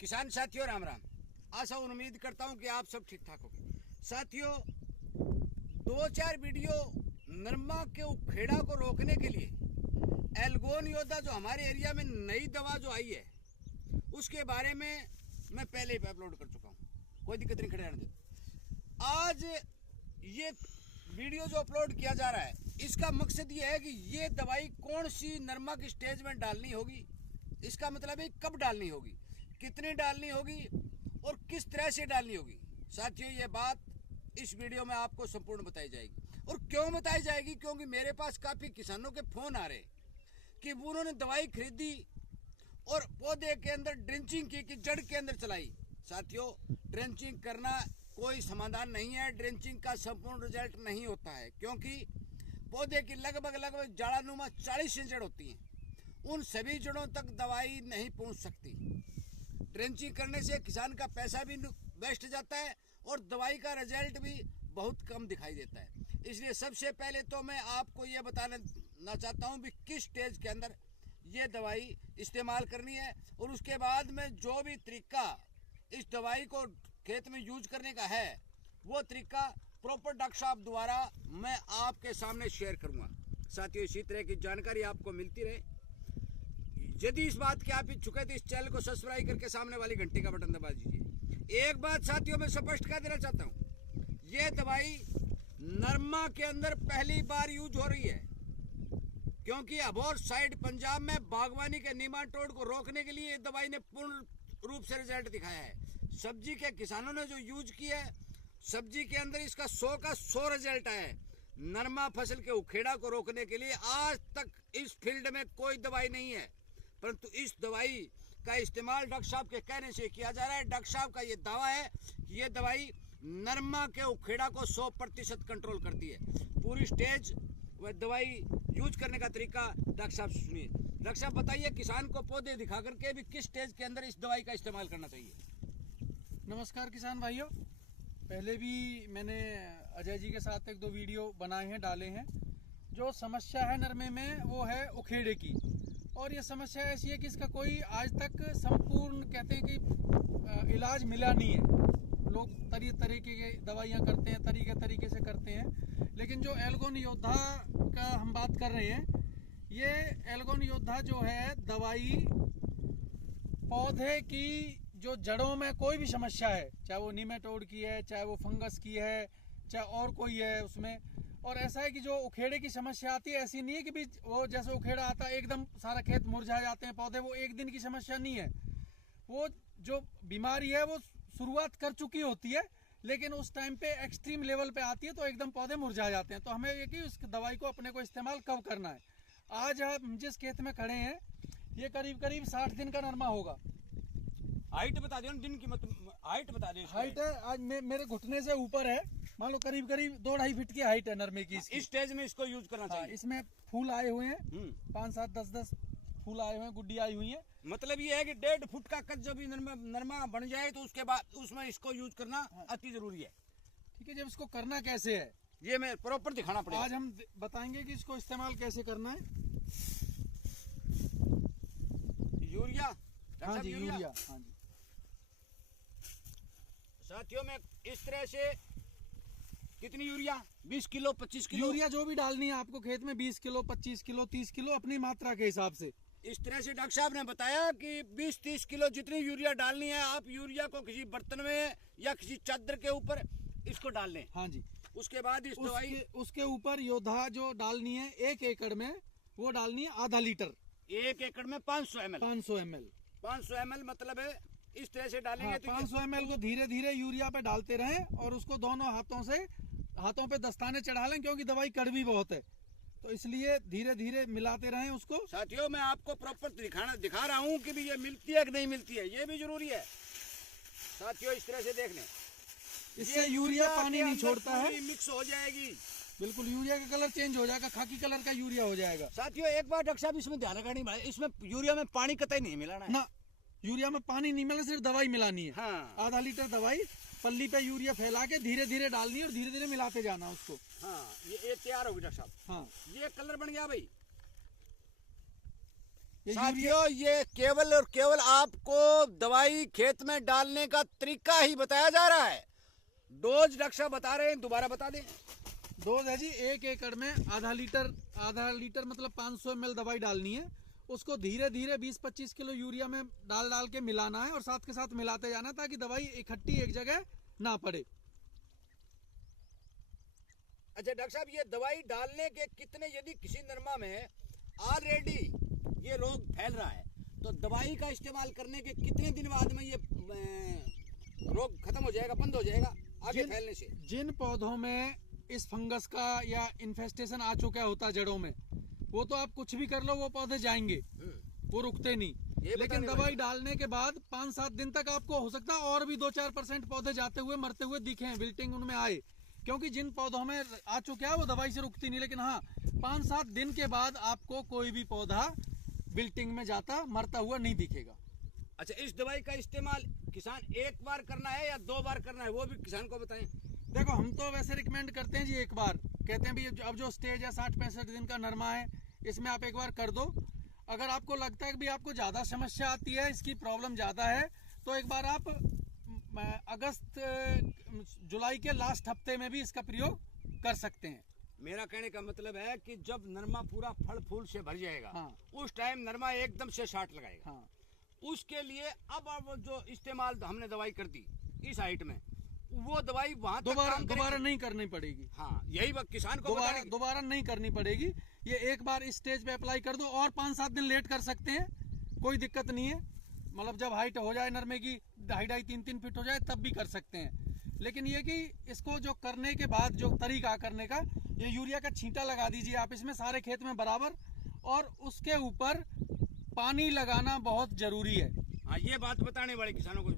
किसान साथियों राम राम। आशा और उम्मीद करता हूं कि आप सब ठीक ठाक होंगे। साथियों, 2-4 वीडियो नरमा के उखेड़ा को रोकने के लिए एल्गोन योद्धा जो हमारे एरिया में नई दवा जो आई है उसके बारे में मैं पहले ही अपलोड कर चुका हूं, कोई दिक्कत नहीं, खड़े रहने दो। आज ये वीडियो जो अपलोड किया जा रहा है इसका मकसद ये है कि ये दवाई कौन सी नरमा की स्टेज में डालनी होगी, इसका मतलब है कब डालनी होगी, कितनी डालनी होगी और किस तरह से डालनी होगी। साथियों, ये बात इस वीडियो में आपको संपूर्ण बताई जाएगी। और क्यों बताई जाएगी? क्योंकि मेरे पास काफी किसानों के फोन आ रहे कि उन्होंने दवाई खरीदी और पौधे के अंदर ड्रेंचिंग की, जड़ के अंदर चलाई। साथियों, ड्रेंचिंग करना कोई समाधान नहीं है, ड्रेंचिंग का संपूर्ण रिजल्ट नहीं होता है, क्योंकि पौधे की लगभग जाड़ानुमा 40 जड़ होती हैं, उन सभी जड़ों तक दवाई नहीं पहुंच सकती। ड्रेंचिंग करने से किसान का पैसा भी वेस्ट जाता है और दवाई का रिजल्ट भी बहुत कम दिखाई देता है। इसलिए सबसे पहले तो मैं आपको ये बताना चाहता हूँ कि किस स्टेज के अंदर ये दवाई इस्तेमाल करनी है, और उसके बाद में जो भी तरीका इस दवाई को खेत में यूज करने का है वो तरीका प्रॉपर डॉक्टर साहब द्वारा मैं आपके सामने शेयर करूँगा। साथियों, इसी तरह की जानकारी आपको मिलती रहे। यदि इस बात के आप इच्छुक है तो इस चैनल को सब्सक्राइब करके सामने वाली घंटी का बटन दबा दीजिए। एक बात साथियों मैं स्पष्ट कर देना चाहता हूँ, ये दवाई नरमा के अंदर पहली बार यूज हो रही है, क्योंकि अबोर साइड पंजाब में बागवानी के निमाटोड को रोकने के लिए दवाई ने पूर्ण रूप से रिजल्ट दिखाया है। सब्जी के किसानों ने जो यूज किया है, सब्जी के अंदर इसका 100 का 100 रिजल्ट आया है। नरमा फसल के उखेड़ा को रोकने के लिए आज तक इस फील्ड में कोई दवाई नहीं है, परंतु इस दवाई का इस्तेमाल डॉक्टर साहब के कहने से किया जा रहा है। डॉक्टर साहब का ये दावा है कि ये दवाई नरमा के उखेड़ा को 100% कंट्रोल करती है। पूरी स्टेज व दवाई यूज करने का तरीका डॉक्टर साहब से सुनिए। डॉक्टर साहब बताइए, किसान को पौधे दिखा करके भी किस स्टेज के अंदर इस दवाई का इस्तेमाल करना चाहिए। नमस्कार किसान भाइयों, पहले भी मैंने अजय जी के साथ 1-2 वीडियो बनाए हैं, डाले हैं। जो समस्या है नरमे में वो है उखेड़े की, और ये समस्या ऐसी है कि इसका कोई आज तक संपूर्ण कहते हैं कि इलाज मिला नहीं है। लोग तरीके की दवाइयाँ करते हैं, तरीके से करते हैं, लेकिन जो एल्गोन योद्धा का हम बात कर रहे हैं, ये एल्गोन योद्धा जो है दवाई पौधे की जो जड़ों में कोई भी समस्या है, चाहे वो निमेटोड की है, चाहे वो फंगस की है, चाहे और कोई है उसमें। और ऐसा है कि जो उखेड़े की समस्या आती है, ऐसी नहीं है कि भी वो जैसे उखेड़ा आता है एकदम सारा खेत मुरझा जाते हैं पौधे, वो एक दिन की समस्या नहीं है। वो जो बीमारी है वो शुरुआत कर चुकी होती है, लेकिन उस टाइम पे एक्सट्रीम लेवल पे आती है तो एकदम पौधे मुरझा जाते हैं। तो हमें ये कि उस दवाई को अपने को इस्तेमाल कब करना है। आज हम जिस खेत में खड़े हैं ये करीब 60 दिन का नरमा होगा। हाइट बता दो, दिन की हाइट बता दो। हाइट है आज मेरे घुटने से ऊपर है, मान लो करीब 2-2.5 फीट की हाइट है नरमे की। इस स्टेज में इसको यूज करना चाहिए। इसमें फूल आए हुए हैं, 5, 7, 10 फूल आए हुए हैं, गुड्डी आई हुई है। मतलब ये है कि 1.5 फुट का कद जब नरमा बन जाए तो उसके बाद उसमें इसको यूज करना अति जरूरी है। ठीक है, जब इसको करना कैसे है ये मैं प्रॉपर दिखाना पड़ेगा। आज हम बताएंगे कि इसको इस्तेमाल कैसे करना है। यूरिया। हाँ जी, यूरिया। हाँ जी साथियों, में इस तरह से कितनी यूरिया, 20 किलो 25 किलो यूरिया जो भी डालनी है आपको खेत में, 20 किलो 25 किलो 30 किलो अपनी मात्रा के हिसाब से। इस तरह से डॉक्टर साहब ने बताया कि 20-30 किलो जितनी यूरिया डालनी है, आप यूरिया को किसी बर्तन में या किसी चादर के ऊपर इसको डाल लें। हाँ जी, उसके बाद इस दवाई उसके ऊपर योद्धा जो डालनी है 1 एकड़ में, वो डालनी है आधा लीटर। 1 एकड़ में 500 ml। 500 ml मतलब है इस तरह से डालेंगे। हाँ, 500 ml को धीरे धीरे यूरिया पे डालते रहें और उसको दोनों हाथों पे दस्ताने चढ़ा लें, क्योंकि दवाई कड़वी बहुत है, तो इसलिए धीरे धीरे मिलाते रहें उसको। साथियों, मैं आपको प्रॉपर दिखा रहा हूँ कि भी ये मिलती है कि नहीं मिलती है, ये भी जरूरी है। साथियों, इस तरह से देख लें, इससे यूरिया पानी नहीं छोड़ता है, मिक्स हो जाएगी। बिल्कुल यूरिया का कलर चेंज हो जाएगा, खाकी कलर का यूरिया हो जाएगा। साथियों, एक बार डॉक्टर साहब इसमें ध्यान रखना, इसमें यूरिया में पानी कतई नहीं मिलाना है। ना, यूरिया में पानी नहीं मिलाना, सिर्फ दवाई मिलानी है। हाँ। आधा लीटर दवाई पल्ली पे यूरिया फैला के धीरे धीरे डालनी है और धीरे धीरे मिलाते जाना उसको। हाँ, ये तैयार होगी डॉक्टर साहब। हाँ, ये कलर बन गया भाई। साथियों, ये केवल और केवल आपको दवाई खेत में डालने का तरीका ही बताया जा रहा है। डोज डॉक्टर साहब बता रहे हैं, दोबारा बता दें। डोज है जी 1 एकड़ में आधा लीटर मतलब 500 ml दवाई डालनी है। उसको धीरे धीरे 20-25 किलो यूरिया में डाल के मिलाना है और साथ के साथ मिलाते जाना ताकि दवाई इकट्ठी एक जगह ना पड़े। अच्छा डॉक्टर साहब, ये दवाई डालने के कितने, यदि किसी नरमा में ऑलरेडी ये रोग फैल रहा है तो दवाई का इस्तेमाल करने के कितने दिन बाद में ये रोग खत्म हो जाएगा, बंद हो जाएगा आगे फैलने से? जिन पौधों में इस फंगस का या इन्फेस्टेशन आ चुका होता जड़ों में, वो तो आप कुछ भी कर लो वो पौधे जाएंगे, वो रुकते नहीं। लेकिन दवाई डालने के बाद 5-7 दिन तक आपको हो सकता है और भी 2-4% पौधे जाते हुए मरते हुए दिखे, विल्टिंग उनमें आए, क्योंकि जिन पौधों में आ चुके हैं वो दवाई से रुकती नहीं। लेकिन हाँ, 5-7 दिन के बाद आपको कोई भी पौधा विल्टिंग में जाता मरता हुआ नहीं दिखेगा। अच्छा, इस दवाई का इस्तेमाल किसान एक बार करना है या 2 बार करना है, वो भी किसान को बताएं। देखो, हम तो वैसे रिकमेंड करते हैं जी एक बार, कहते हैं भी अब जो स्टेज है 60-65 दिन का नरमा है, इसमें आप एक बार कर दो। अगर आपको लगता है कि भी आपको ज़्यादा समस्या आती है, इसकी प्रॉब्लम ज़्यादा है, तो एक बार आप जुलाई के लास्ट हफ्ते में भी इसका प्रयोग कर सकते हैं। मेरा कहने का मतलब है कि जब नरमा पूरा फल फूल से भर जाएगा, हाँ, उस टाइम नरमा एकदम से शार्ट लगाएगा। हाँ, उसके लिए अब जो इस्तेमाल हमने दवाई कर दी इस हाइट में, वो दवाई वहां दोबारा नहीं करनी पड़ेगी। हाँ, यही बात किसान को दोबारा नहीं करनी पड़ेगी। ये एक बार इस स्टेज पे अप्लाई कर दो और 5-7 दिन लेट कर सकते हैं, कोई दिक्कत नहीं है। मतलब जब हाइट हो जाए नरमे की 2.5-3 फीट हो जाए तब भी कर सकते हैं। लेकिन ये कि इसको जो करने के बाद जो तरीका करने का, ये यूरिया का छींटा लगा दीजिए आप इसमें सारे खेत में बराबर, और उसके ऊपर पानी लगाना बहुत जरूरी है। हाँ, ये बात बताने वाले किसानों को,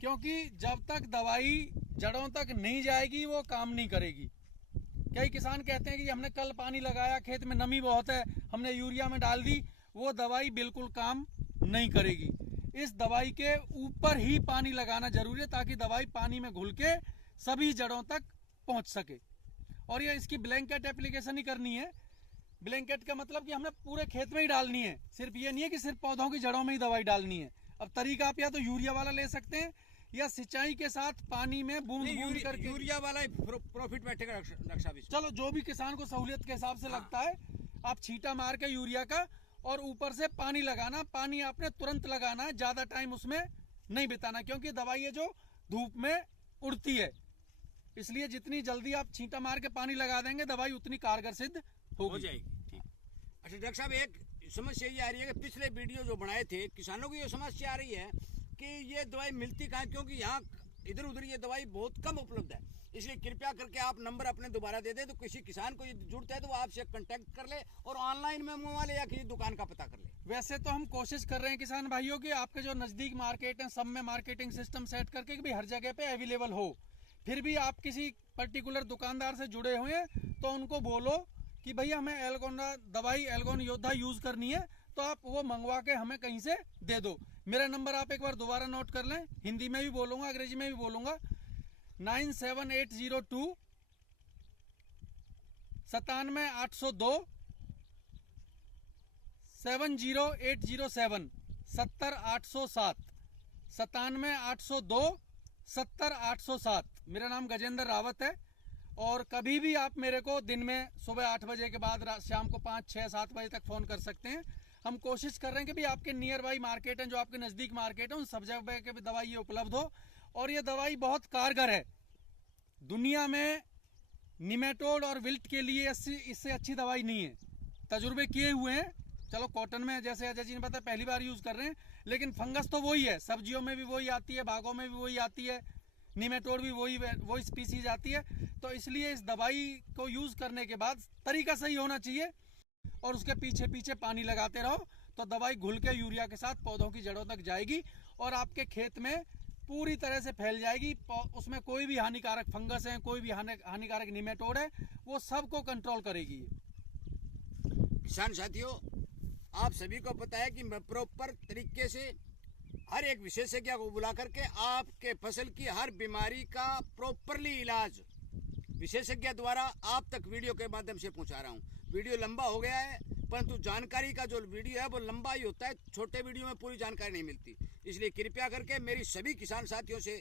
क्योंकि जब तक दवाई जड़ों तक नहीं जाएगी वो काम नहीं करेगी। कई किसान कहते हैं कि हमने कल पानी लगाया, खेत में नमी बहुत है, हमने यूरिया में डाल दी, वो दवाई बिल्कुल काम नहीं करेगी। इस दवाई के ऊपर ही पानी लगाना जरूरी है ताकि दवाई पानी में घुल के सभी जड़ों तक पहुंच सके। और ये इसकी ब्लैंकेट एप्लीकेशन ही करनी है। ब्लैंकेट का मतलब कि हमने पूरे खेत में ही डालनी है, सिर्फ ये नहीं है कि सिर्फ पौधों की जड़ों में ही दवाई डालनी है। अब तरीका आप या तो यूरिया वाला ले सकते हैं या सिंचाई के साथ पानी में बूंद बूंद करके। यूरिया वाला ही प्रॉफिट बैठेगा डॉक्टर साहब। चलो, जो भी किसान को सहूलियत के हिसाब से लगता है, आप छींटा मार के यूरिया का और ऊपर से पानी लगाना। पानी आपने तुरंत लगाना है, ज्यादा टाइम उसमें नहीं बिताना, क्योंकि दवाई है जो धूप में उड़ती है, इसलिए जितनी जल्दी आप छींटा मार के पानी लगा देंगे दवाई उतनी कारगर सिद्ध हो जाएगी। ठीक। अच्छा डॉक्टर साहब, एक समस्या ये आ रही है कि पिछले वीडियो जो बनाए थे किसानों को ये समस्या आ रही है कि ये दवाई मिलती कहाँ, क्योंकि यहाँ इधर उधर ये दवाई बहुत कम उपलब्ध है। इसलिए कृपया करके आप नंबर अपने दोबारा दे दें, तो किसी किसान को ये जुड़ता है तो वो आपसे कांटेक्ट कर ले और ऑनलाइन में मंगवा ले या किसी दुकान का पता कर ले। वैसे तो हम कोशिश कर रहे हैं किसान भाइयों की आपके जो नजदीक मार्केट है सब में मार्केटिंग सिस्टम सेट करके कि भी हर जगह पे अवेलेबल हो। फिर भी आप किसी पर्टिकुलर दुकानदार से जुड़े हुए हैं तो उनको बोलो कि भैया हमें एल्गोन दवाई एल्गोन योद्धा यूज करनी है, तो आप वो मंगवा के हमें कहीं से दे दो। मेरा नंबर आप एक बार दोबारा नोट कर लें, हिंदी में भी बोलूंगा अंग्रेजी में भी बोलूंगा। 97802 97802 70807 70807 97802 70807। मेरा नाम गजेंद्र रावत है। और कभी भी आप मेरे को दिन में सुबह 8 बजे के बाद शाम को 5, 6, 7 बजे तक फोन कर सकते हैं। हम कोशिश कर रहे हैं कि भी आपके नियर बाई मार्केट है, जो आपके नजदीक मार्केट है, उन सब जगह के भी दवाई ये उपलब्ध हो। और ये दवाई बहुत कारगर है। दुनिया में निमेटोड और विल्ट के लिए इससे अच्छी दवाई नहीं है। तजुर्बे किए हुए हैं। चलो, कॉटन में जैसे अजय जी ने बताया पहली बार यूज कर रहे हैं, लेकिन फंगस तो वही है, सब्जियों में भी वही आती है, बागों में भी वही आती है, निमेटोड भी वही स्पीसीज आती है। तो इसलिए इस दवाई को यूज करने के बाद तरीका सही होना चाहिए और उसके पीछे पीछे पानी लगाते रहो तो दवाई घुल के यूरिया के साथ पौधों की जड़ों तक जाएगी और आपके खेत में पूरी तरह से फैल जाएगी। उसमें कोई भी हानिकारक फंगस है, कोई भी हानिकारक निमेटोड है, वो सबको कंट्रोल करेगी। किसान साथियों, आप सभी को पता है कि प्रॉपर तरीके से हर एक विशेषज्ञ को बुला करके आपके फसल की हर बीमारी का प्रॉपरली इलाज विशेषज्ञ द्वारा आप तक वीडियो के माध्यम से पहुंचा रहा हूं। वीडियो लंबा हो गया है परंतु जानकारी का जो वीडियो है वो लंबा ही होता है, छोटे वीडियो में पूरी जानकारी नहीं मिलती। इसलिए कृपया करके मेरी सभी किसान साथियों से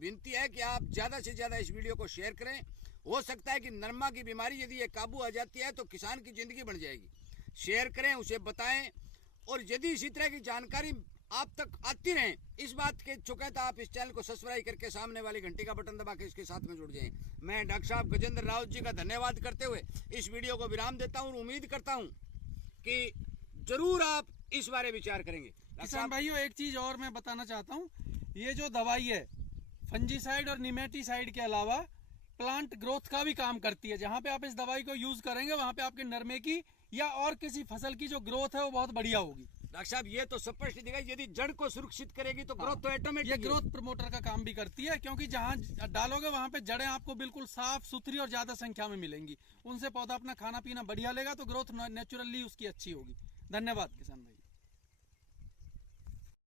विनती है कि आप ज़्यादा से ज़्यादा इस वीडियो को शेयर करें। हो सकता है कि नरमा की बीमारी यदि ये काबू आ जाती है तो किसान की ज़िंदगी बन जाएगी। शेयर करें, उसे बताएं, और यदि इसी तरह की जानकारी आप तक आती रहे, इस बात के इच्छुक है तो आप इस चैनल को सब्सक्राइब करके सामने वाली घंटी का बटन दबा के इसके साथ में जुड़ जाएं। मैं डॉक्टर साहब गजेंद्र राउत जी का धन्यवाद करते हुए इस वीडियो को विराम देता हूं और उम्मीद करता हूं कि जरूर आप इस बारे विचार करेंगे। किसान भाइयों, एक चीज और मैं बताना चाहता हूँ, ये जो दवाई है फंजीसाइड और निमेटीसाइड के अलावा प्लांट ग्रोथ का भी काम करती है। जहाँ पे आप इस दवाई को यूज करेंगे वहाँ पे आपके नरमे की या और किसी फसल की जो ग्रोथ है वो बहुत बढ़िया होगी। डॉक्टर साहब ये तो स्पष्ट दिखाई, यदि जड़ को सुरक्षित करेगी तो ग्रोथ तो ऑटोमेटिक, ये ग्रोथ प्रमोटर का काम भी करती है, क्योंकि जहाँ डालोगे वहाँ पे जड़ें आपको बिल्कुल साफ सुथरी और ज्यादा संख्या में मिलेंगी। उनसे पौधा अपना खाना पीना बढ़िया लेगा तो ग्रोथ नेचुरली उसकी अच्छी होगी। धन्यवाद किसान भाई।